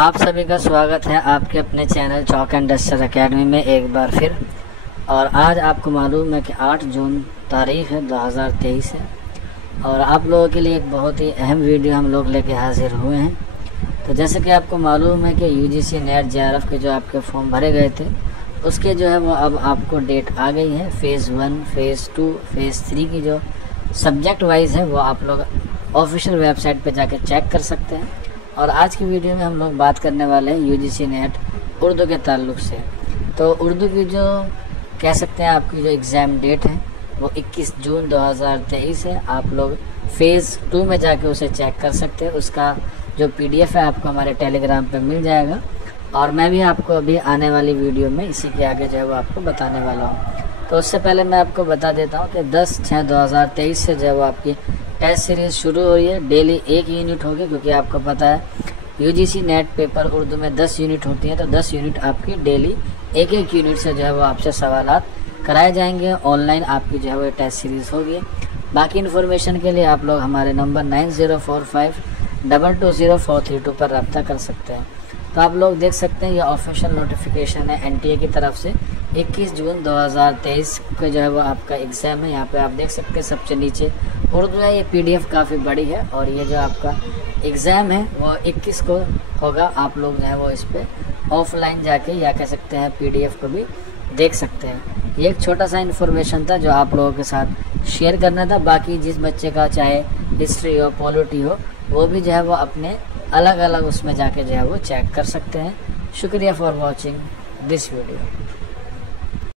आप सभी का स्वागत है आपके अपने channel chalk and duster academy में एक बार फिर। और आज आपको मालूम है कि 8 जून तारीख है 2023 है और आप लोगों के लिए एक बहुत ही अहम वीडियो हम लोग लेके हाजिर हुए हैं। तो जैसे कि आपको मालूम है कि यूजीसी नेट जेआरएफ के जो आपके फॉर्म भरे गए थे उसके जो है वो अब आपको डेट आ गई है। फ़ेज़ 1, फ़ेज़ 2, फ़ेज़ 3 की जो सब्जेक्ट वाइज है वो आप लोग ऑफिशियल वेबसाइट पे जाके चेक कर सकते हैं। और आज की वीडियो में हम लोग बात करने वाले हैं यूजीसी नेट उर्दू के ताल्लुक से। तो उर्दू की जो कह सकते हैं आपकी जो एग्ज़ाम डेट है वो 21 जून 2023 है। आप लोग फ़ेज़ 2 में जाके उसे चेक कर सकते हैं। उसका जो PDF है आपको हमारे टेलीग्राम पे मिल जाएगा और मैं भी आपको अभी आने वाली वीडियो में इसी के आगे जो है वो आपको बताने वाला हूँ। तो उससे पहले मैं आपको बता देता हूँ कि 10/6/2023 से जो है वो आपकी टेस्ट सीरीज़ शुरू हो रही है। डेली 1 यूनिट होगी, क्योंकि आपको पता है यूजीसी नेट पेपर उर्दू में 10 यूनिट होती है। तो 10 यूनिट आपकी डेली एक यूनिट से जो है वो आपसे सवालात कराए जाएंगे। ऑनलाइन आपकी जो है वो टेस्ट सीरीज़ होगी। बाकी इन्फॉर्मेशन के लिए आप लोग हमारे नंबर 9045220432 पर रब्ता कर सकते हैं। तो आप लोग देख सकते हैं ये ऑफिशियल नोटिफिकेशन है NTA की तरफ से। 21 जून 2023 का जो है वो आपका एग्ज़ाम है। यहाँ पे आप देख सकते हैं सबसे नीचे उर्दू है। ये PDF काफ़ी बड़ी है और ये जो आपका एग्ज़ाम है वो 21 को होगा। आप लोग जो है वो इस पर ऑफलाइन जाके या कह सकते हैं PDF को भी देख सकते हैं। ये एक छोटा सा इन्फॉर्मेशन था जो आप लोगों के साथ शेयर करना था। बाकी जिस बच्चे का चाहे हिस्ट्री हो, पॉलिटी हो, वो भी जो है वो अपने अलग अलग उसमें जाके जो है वो चेक कर सकते हैं। शुक्रिया फॉर वॉचिंग दिस वीडियो।